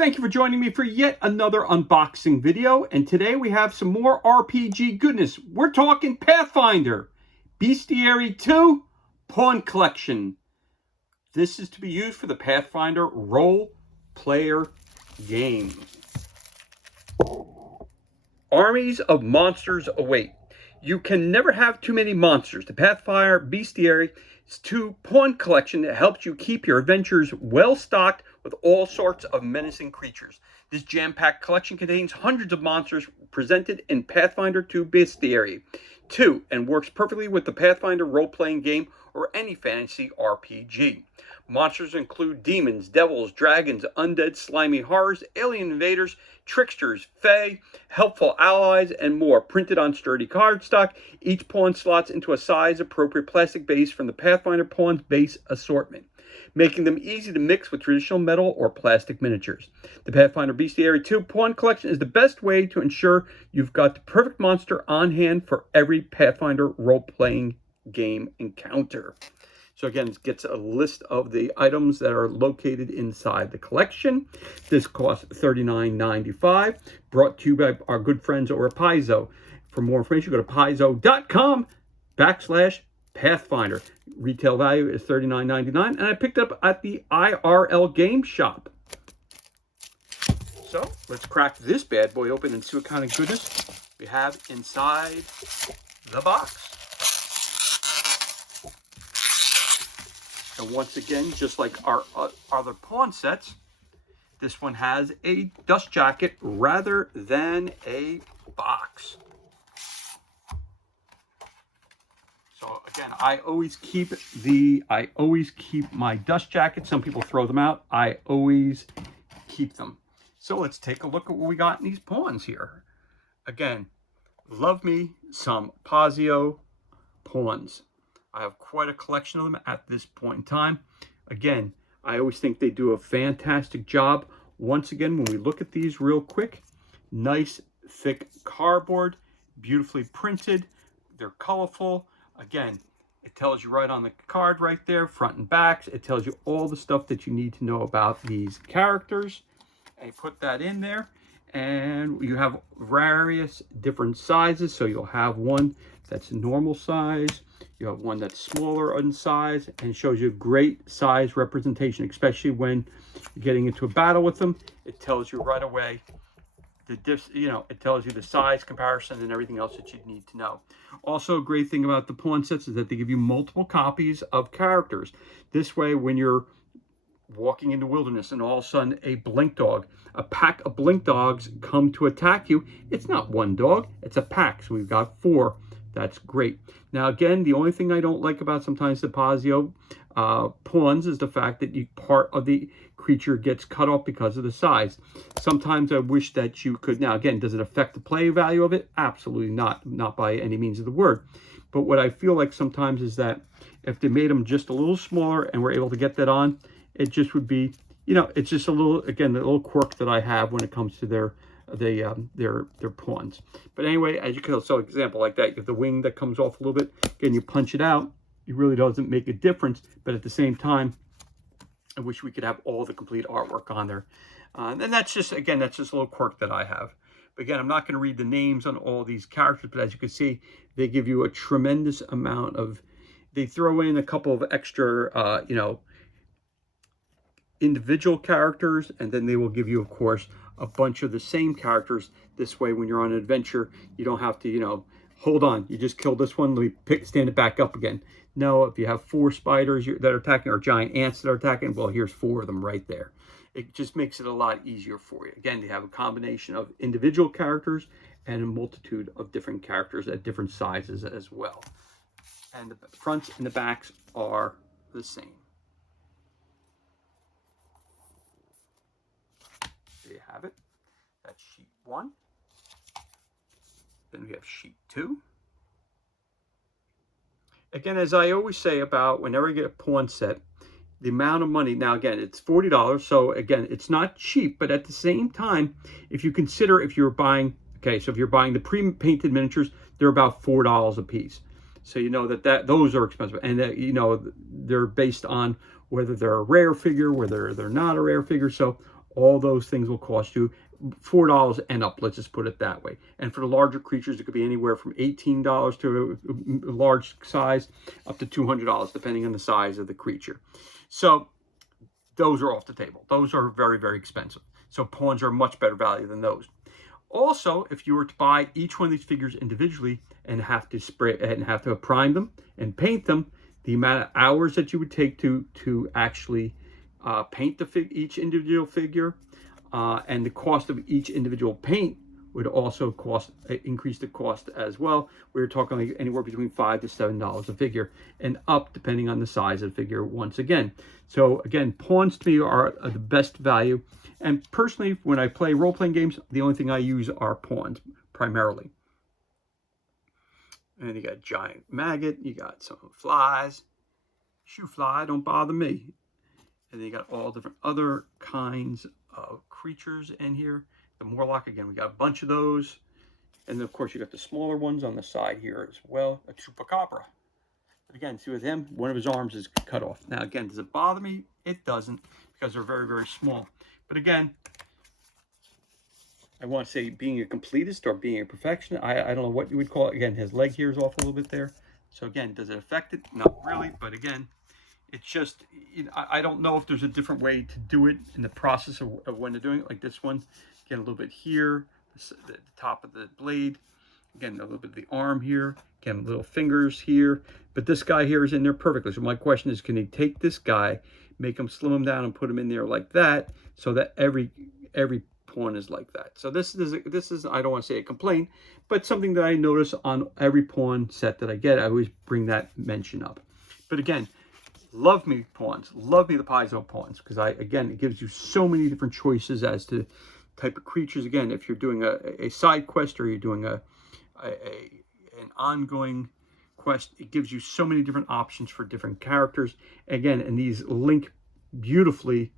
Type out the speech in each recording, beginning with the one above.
Thank you for joining me for yet another unboxing video, and today we have some more RPG goodness. We're talking Pathfinder, Bestiary 2 Pawn Collection. This is to be used for the Pathfinder role player game. Armies of monsters await. You can never have too many monsters. The Pathfinder Bestiary 2 Pawn Collection helps you keep your adventures well stocked with all sorts of menacing creatures. This jam-packed collection contains hundreds of monsters presented in Pathfinder 2 Bestiary 2 and works perfectly with the Pathfinder role-playing game or any fantasy RPG. Monsters include demons, devils, dragons, undead, slimy horrors, alien invaders, tricksters, fae, helpful allies, and more, printed on sturdy cardstock. Each pawn slots into a size-appropriate plastic base from the Pathfinder Pawns base assortment, making them easy to mix with traditional metal or plastic miniatures. The Pathfinder Bestiary 2 Pawn Collection is the best way to ensure you've got the perfect monster on hand for every Pathfinder role-playing game encounter. So again, it gets a list of the items that are located inside the collection. This costs $39.95, brought to you by our good friends over at Paizo. For more information, go to paizo.com/Pathfinder. Retail value is $39.99, and I picked it up at the IRL Game Shop. So let's crack this bad boy open and see what kind of goodness we have inside the box. And once again, just like our other pawn sets, this one has a dust jacket rather than a box. So again, I always keep my dust jackets. Some people throw them out. I always keep them. So let's take a look at what we got in these pawns here. Again, love me some Pathfinder pawns. I have quite a collection of them at this point in time. Again, I always think they do a fantastic job. Once again, when we look at these real quick, nice thick cardboard, beautifully printed. They're colorful. Again, it tells you right on the card right there, front and backs. It tells you all the stuff that you need to know about these characters. And you put that in there, and you have various different sizes. So you'll have one that's normal size. You have one that's smaller in size, and shows you great size representation, especially when you're getting into a battle with them. It tells you right away it tells you the size comparison and everything else that you need to know. Also, a great thing about the pawn sets is that they give you multiple copies of characters. This way, when you're walking in the wilderness and all of a sudden a pack of blink dogs come to attack you, it's not one dog, it's a pack. So we've got 4. That's great. Now, again, the only thing I don't like about sometimes the Pathfinder pawns is the fact that part of the creature gets cut off because of the size. Sometimes I wish that you could. Now, again, does it affect the play value of it? Absolutely not. Not by any means of the word. But what I feel like sometimes is that if they made them just a little smaller and we're able to get that on, it just would be, it's just a little, again, the little quirk that I have when it comes to their pawns. But anyway, as you can, so example like that, you have the wing that comes off a little bit. Again, you punch it out, it really doesn't make a difference. But at the same time, I wish we could have all the complete artwork on there. And that's just, again, that's just a little quirk that I have. But again, I'm not going to read the names on all these characters, but as you can see, they give you a tremendous amount of, they throw in a couple of extra, individual characters, and then they will give you, of course, a bunch of the same characters. This way, when you're on an adventure, you don't have to, hold on, you just killed this one, let me stand it back up again. No, if you have 4 spiders that are attacking, or giant ants that are attacking, well, here's 4 of them right there. It just makes it a lot easier for you. Again, they have a combination of individual characters and a multitude of different characters at different sizes as well. And the fronts and the backs are the same. There you have it. That's sheet 1. Then we have sheet 2. Again, as I always say about whenever you get a pawn set, the amount of money, now again, it's $40. So again, it's not cheap, but at the same time, if you consider if you're buying, so if you're buying the pre-painted miniatures, they're about $4 a piece. So you know that those are expensive, and they're based on whether they're a rare figure, whether they're not a rare figure. So All those things will cost you $4 and up, let's just put it that way. And for the larger creatures, it could be anywhere from $18 to a large size up to $200, depending on the size of the creature. So those are off the table. Those are very, very expensive. So pawns are much better value than those. Also, if you were to buy each one of these figures individually and have to spray and have to prime them and paint them, the amount of hours that you would take to actually paint each individual figure and the cost of each individual paint would also increase the cost as well. We're talking like anywhere between $5 to $7 a figure and up, depending on the size of the figure once again. So again, pawns to me are the best value. And personally, when I play role-playing games, the only thing I use are pawns primarily. And you got giant maggot, you got some flies, shoe fly, don't bother me. And then you got all different other kinds of creatures in here. The Morlock, again, we got a bunch of those. And then, of course, you got the smaller ones on the side here as well. A Chupacabra. But again, see with him, one of his arms is cut off. Now, again, does it bother me? It doesn't, because they're very, very small. But again, I want to say being a completist or being a perfectionist, I don't know what you would call it. Again, his leg here is off a little bit there. So again, does it affect it? Not really, but again, it's just, you know, I don't know if there's a different way to do it in the process of when they're doing it. Like this one, again, a little bit here, the top of the blade, again, a little bit of the arm here, again, little fingers here. But this guy here is in there perfectly. So my question is, can he take this guy, make him, slim him down and put him in there like that, so that every pawn is like that. So this is I don't want to say a complaint, but something that I notice on every pawn set that I get. I always bring that mention up. But again, love me pawns, love me the Paizo pawns, because again, it gives you so many different choices as to type of creatures. Again, if you're doing a side quest or you're doing an ongoing quest, it gives you so many different options for different characters. Again, and these link beautifully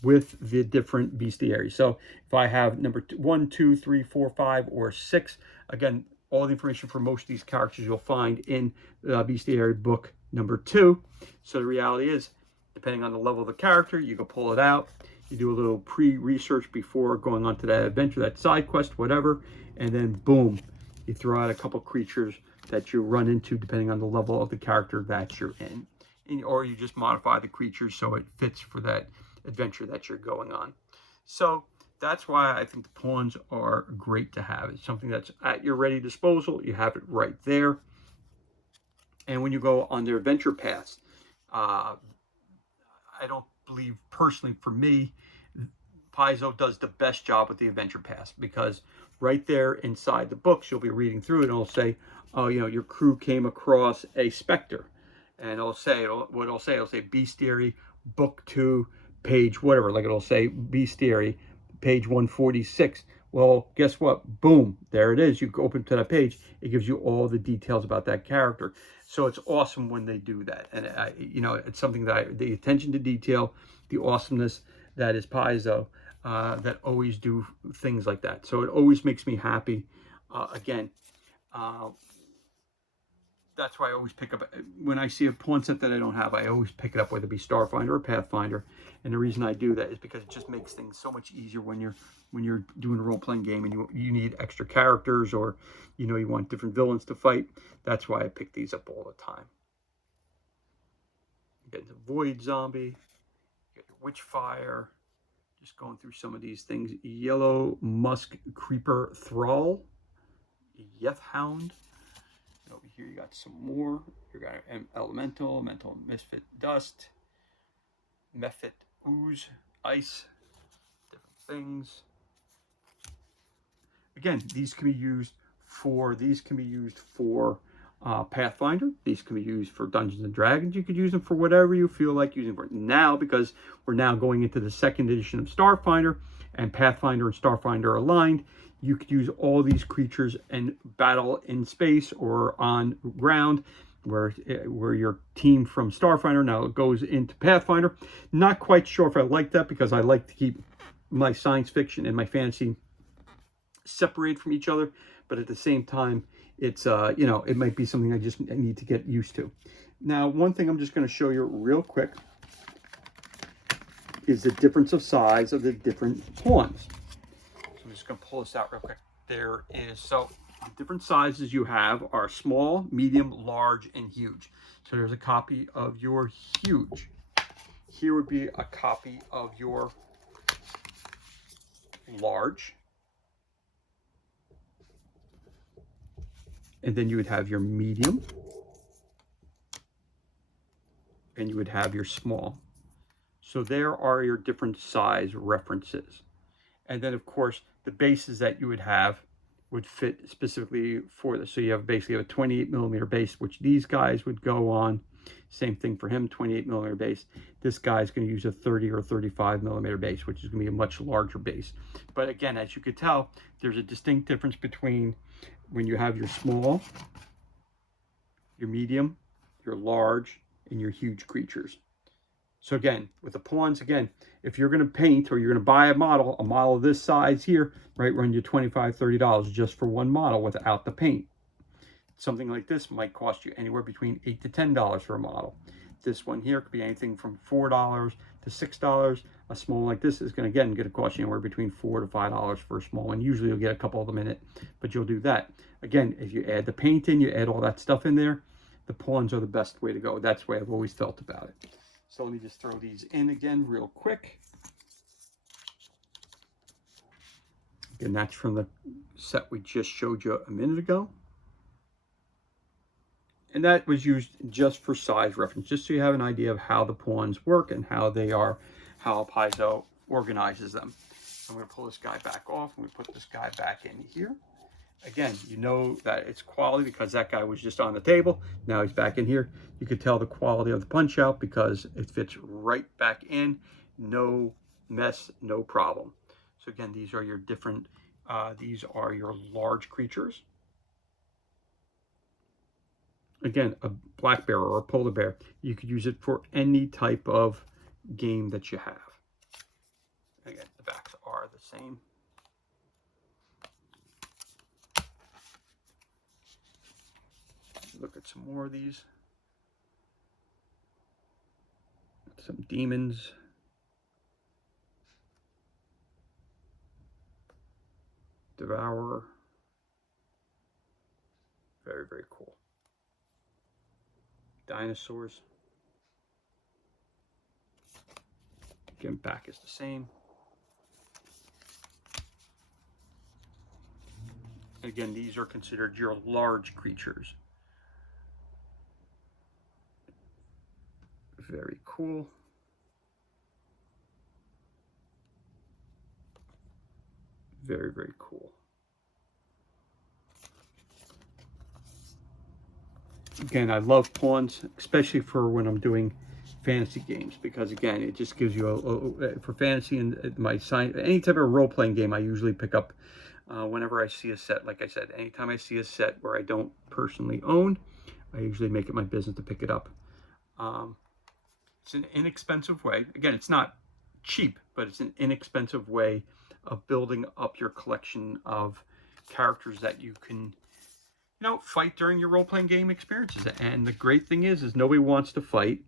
with the different bestiaries. So if I have number 1, 2, 3, 4, 5, or 6, again, all the information for most of these characters you'll find in bestiary book number 2. So the reality is, depending on the level of the character, you can pull it out. You do a little pre-research before going on to that adventure, that side quest, whatever, and then boom, you throw out a couple creatures that you run into depending on the level of the character that you're in. Or you just modify the creatures so it fits for that adventure that you're going on. So that's why I think the pawns are great to have. It's something that's at your ready disposal. You have it right there. And when you go on their adventure paths, I don't believe, personally for me, Paizo does the best job with the adventure paths, because right there inside the books, you'll be reading through it and it'll say, oh, you know, your crew came across a specter. And it'll say Bestiary book 2, page whatever, like it'll say Bestiary page 146. Well, guess what? Boom, there it is. You go open to that page, it gives you all the details about that character. So it's awesome when they do that. And you know, it's something that the attention to detail, the awesomeness that is Paizo, that always do things like that. So it always makes me happy. Again, that's why I always pick up, when I see a pawn set that I don't have, I always pick it up, whether it be Starfinder or Pathfinder. And the reason I do that is because it just makes things so much easier when you're doing a role-playing game and you need extra characters, or you know, you want different villains to fight. That's why I pick these up all the time. You get the Void Zombie, you get your Witchfire. Just going through some of these things. Yellow Musk Creeper Thrall, Yeth Hound. Over here you got some more. You got Elemental Misfit Dust, Mephit Ooze, Ice, different things. Again, these can be used for Pathfinder. These can be used for Dungeons and Dragons. You could use them for whatever you feel like using for. Now, because we're now going into the 2nd edition of Starfinder, and Pathfinder and Starfinder are aligned, you could use all these creatures and battle in space or on ground, where your team from Starfinder now goes into Pathfinder. Not quite sure if I like that, because I like to keep my science fiction and my fantasy separate from each other. But at the same time, it's you know, it might be something I need to get used to. Now, one thing I'm just going to show you real quick is the difference of size of the different pawns. So I'm just going to pull this out real quick. There is, so the different sizes you have are small, medium, large, and huge. So there's a copy of your huge. Here would be a copy of your large. And then you would have your medium. And you would have your small. So there are your different size references. And then of course, the bases that you would have would fit specifically for this. So you have basically a 28 millimeter base, which these guys would go on. Same thing for him, 28 millimeter base. This guy's going to use a 30 or 35 millimeter base, which is going to be a much larger base. But again, as you could tell, there's a distinct difference between when you have your small, your medium, your large, and your huge creatures. So again, with the pawns, again, if you're going to paint or you're going to buy a model of this size here, right, run you $25, $30 just for one model without the paint. Something like this might cost you anywhere between $8 to $10 for a model. This one here could be anything from $4 to $6. A small like this is going to, again, cost you anywhere between $4 to $5 for a small one. Usually you'll get a couple of them in it, but you'll do that. Again, if you add the paint in, you add all that stuff in there, the pawns are the best way to go. That's the way I've always felt about it. So let me just throw these in again real quick. Again, that's from the set we just showed you a minute ago. And that was used just for size reference, just so you have an idea of how the pawns work and how they are, how Paizo organizes them. I'm going to pull this guy back off and we put this guy back in here. Again, you know that it's quality because that guy was just on the table. Now he's back in here. You could tell the quality of the punch out because it fits right back in. No mess, no problem. So again, these are your different, these are your large creatures. Again, a black bear or a polar bear. You could use it for any type of game that you have. Again, the backs are the same. Look at some more of these. Some demons. Devourer. Very, very cool. Dinosaurs. Again, back is the same. Again, these are considered your large creatures. Very cool. Very, very cool. Again, I love pawns, especially for when I'm doing fantasy games, because again, it just gives you for fantasy and my any type of role-playing game, I usually pick up whenever I see a set. Like I said, anytime I see a set where I don't personally own, I usually make it my business to pick it up. It's an inexpensive way. Again, it's not cheap, but it's an inexpensive way of building up your collection of characters that you can, fight during your role-playing game experiences. And the great thing is nobody wants to fight.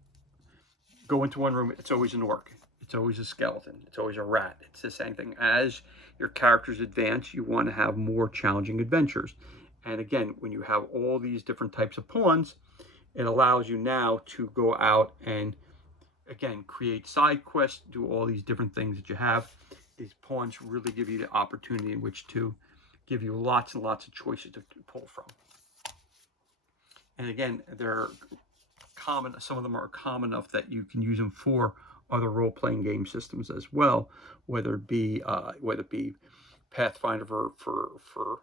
Go into one room, it's always an orc. It's always a skeleton. It's always a rat. It's the same thing. As your characters advance, you want to have more challenging adventures. And again, when you have all these different types of pawns, it allows you now to go out and, again, create side quests, do all these different things that you have. These pawns really give you the opportunity in which to give you lots and lots of choices to pull from. And again, they're common. Some of them are common enough that you can use them for other role-playing game systems as well, whether it be Pathfinder for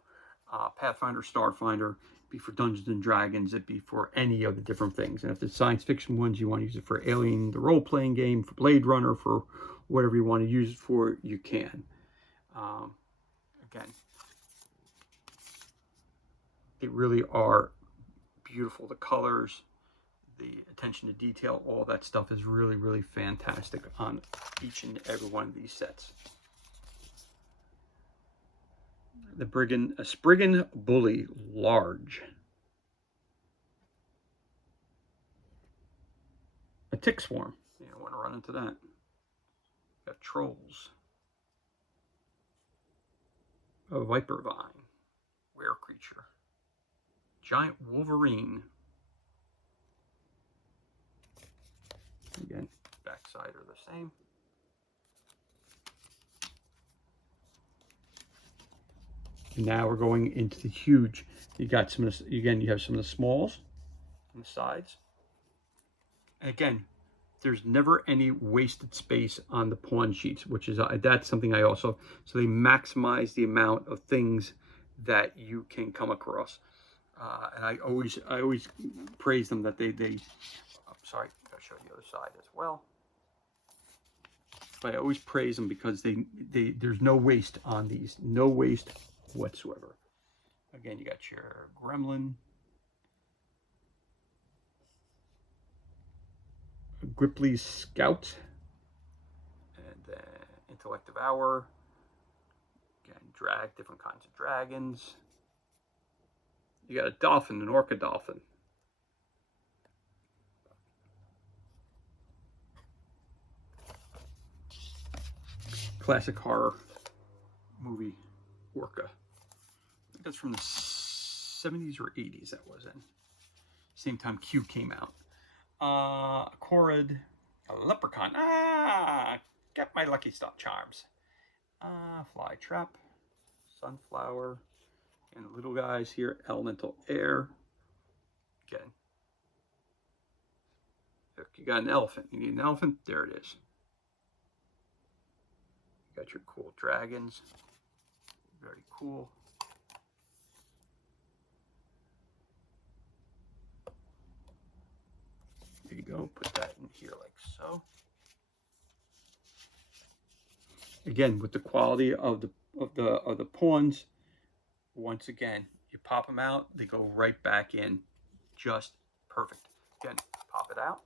Pathfinder, Starfinder, be for Dungeons and Dragons, it be for any of the different things. And if it's science fiction ones, you want to use it for Alien, the role-playing game, for Blade Runner, for whatever you want to use it for, you can. Again, they really are beautiful. The colors, the attention to detail, all that stuff is really, really fantastic on each and every one of these sets. The Spriggan Bully Large. A tick swarm. You don't want to run into that. Got trolls. A viper vine. Rare creature. Giant wolverine. Again, backside are the same. And now we're going into the huge. You got some of this, again, you have some of the smalls on the sides. And again, there's never any wasted space on the pawn sheets, which is, that's something I also, so they maximize the amount of things that you can come across. And I always praise them that they I'm sorry, I'll show you the other side as well. But I always praise them because there's no waste on these, no waste whatsoever. Again, you got your gremlin, Gripply's Scout, and then Intellect Hour. Again, different kinds of dragons. You got a dolphin, an orca dolphin. Classic horror movie, Orca. I think that's from the 70s or 80s that was in. Same time Q came out. A Corrid, a leprechaun. Get my lucky stop charms. Fly trap, sunflower, and the little guys here, elemental air. Again, look, you got an elephant. You need an elephant. There it is. You got your cool dragons. Very cool. There you go. Put that in here like so. Again, with the quality of the pawns, once again, you pop them out, they go right back in, just perfect. Again, pop it out,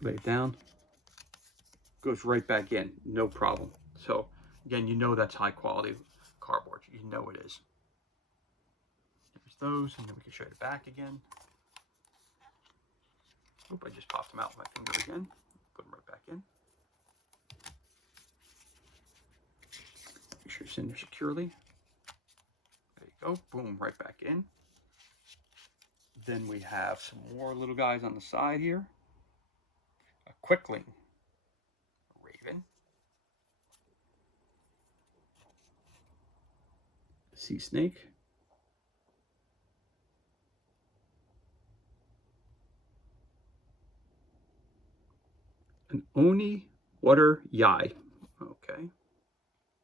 lay it down, goes right back in, no problem. So again, you know that's high quality cardboard. You know it is. There's those, and then we can show you the back again. Oop, I just popped them out with my finger again. Put them right back in. Make sure it's in there securely. There you go. Boom, right back in. Then we have some more little guys on the side here. A Quickling. A Raven. A Sea Snake. An Oni Water Yai. Okay.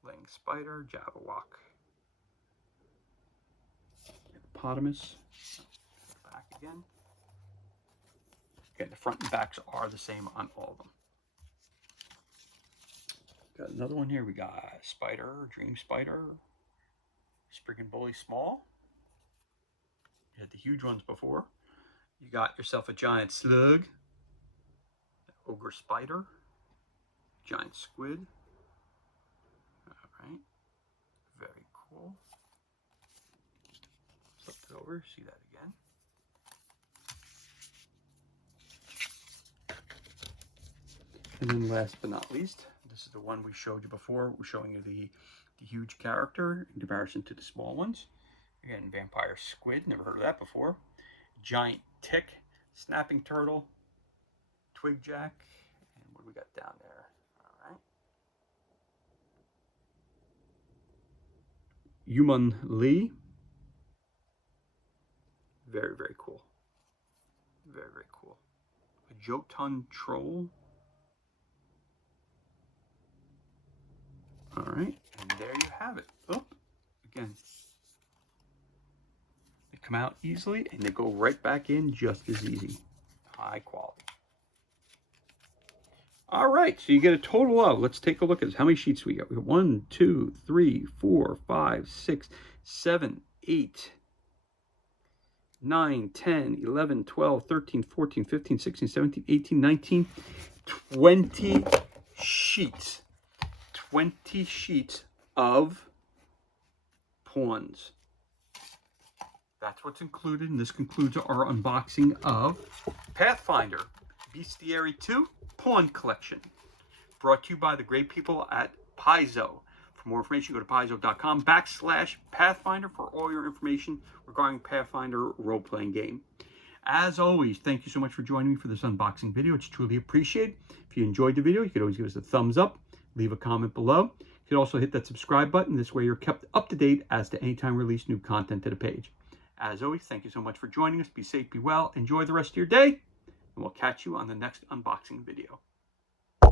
Laying Spider, Jabberwock. Hippopotamus. Back again. Again, the front and backs are the same on all of them. Got another one here. We got Spider, Dream Spider, Sprig and Bully Small. You had the huge ones before. You got yourself a giant slug. Ogre Spider, Giant Squid. All right, very cool. Flip it over, see that again. And then last but not least, this is the one we showed you before. We're showing you the huge character in comparison to the small ones. Again, Vampire Squid, never heard of that before. Giant Tick, Snapping Turtle, Twigjack, and what do we got down there? All right. Human Lee. Very, very cool. Very, very cool. A Jotun Troll. All right, and there you have it. Oh, again, they come out easily and they go right back in just as easy. High quality. All right, so you get a total of, let's take a look at this. How many sheets we got? We got 1, 2, 3, 4, 5, 6, 7, 8, 9, 10, 11, 12, 13, 14, 15, 16, 17, 18, 19, 20 sheets. 20 sheets of pawns. That's what's included, and this concludes our unboxing of Pathfinder Bestiary 2 Pawn Collection. Brought to you by the great people at Paizo. For more information, go to paizo.com/Pathfinder for all your information regarding Pathfinder role-playing game. As always, thank you so much for joining me for this unboxing video. It's truly appreciated. If you enjoyed the video, you could always give us a thumbs up, leave a comment below. You could also hit that subscribe button. This way you're kept up to date as to any time we release new content to the page. As always, thank you so much for joining us. Be safe, be well, enjoy the rest of your day, and we'll catch you on the next unboxing video.